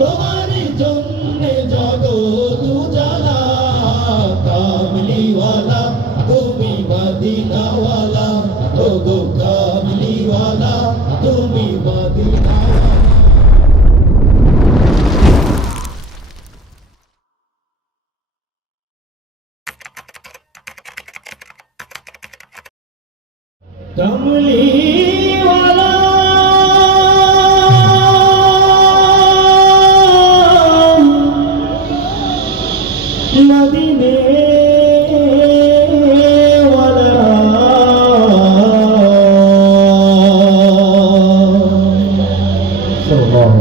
তোমারই জন্যে জগৎ উজালা কামলিওয়ালা তুমি মদিনাওয়ালা ওগো কামলিওয়ালা তুমি মদিনাওয়ালা कमलीवाला मदीने वाला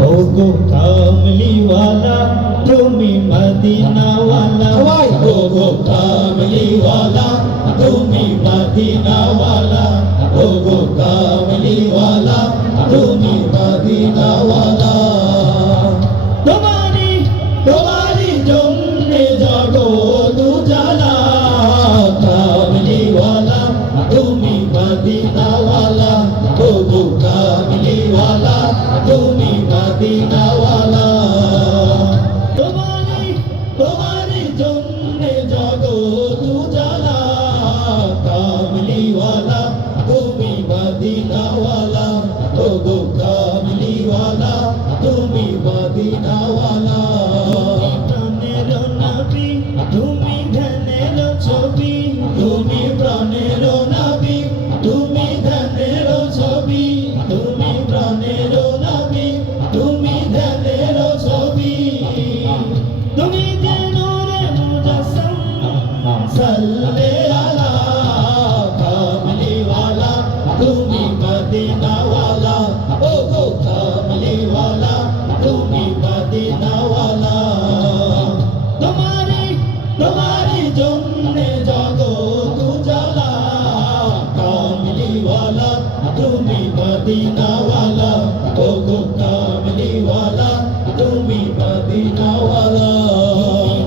ओगो कमलीवाला तुमी मदीना वाला ओगो कमलीवाला तुमी मदीना वाला ओगो कामलीवाला तुमी मदीनावाला तुम्हारी तुम्हारी जन्ने जगत उजाला कामलीवाला तुमी मदीनावाला ओगो कामलीवाला तुमी मदीनावाला तुम्हारी तुम्हारी जन्ने जगत उजाला कामलीवाला তুমি মদিনাওয়ালা ওগো কামলিওয়ালা তুমি মদিনাওয়ালা প্রাণের নবী তুমি ধ্যানের ছবি তুমি প্রাণের নবী তুমি ধ্যানের ছবি তুমি প্রাণের নবী তুমি ধ্যানের ছবি তুমি যে নূরে মুজাসসাম সাল্লে আলা কামলিওয়ালা তুমি মদিনাওয়ালা ওগো কামলিওয়ালা তুমি মদিনাওয়ালা তোমারি তোমারি জন্যে জগৎ উজালা কামলিওয়ালা তুমি মদিনাওয়ালা ওগো কামলিওয়ালা তুমি মদিনাওয়ালা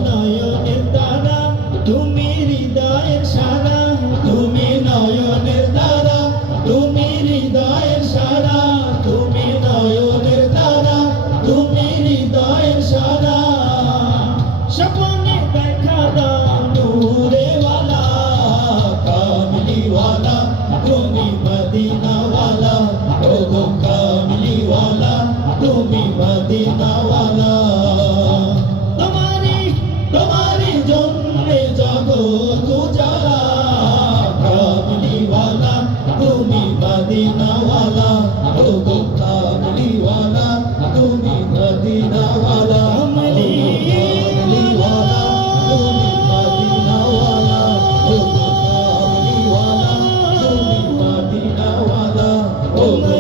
নয়নের তারা তুমি হৃদয়ের সারা তুমি নয়নের তারা তুমি হৃদয়ের সারা তুমি নয়নের তারা তুমি হৃদয়ের সারা স্বপ্নে দেখা দাও নূরেওয়ালা কামলিওয়ালা তুমি মদিনাওয়ালা ওগো কামলিওয়ালা তুমি মদিনাওয়ালা তোমারি তোমারি জন্যে জগৎ উজালা কামলিওয়ালা তুমি মদিনাওয়ালা ওগো কামলিওয়ালা তুমি মদিনাওয়ালা কামলিওয়ালা তুমি মদিনাওয়ালা ওগো কামলিওয়ালা তুমি মদিনাওয়ালা ওগো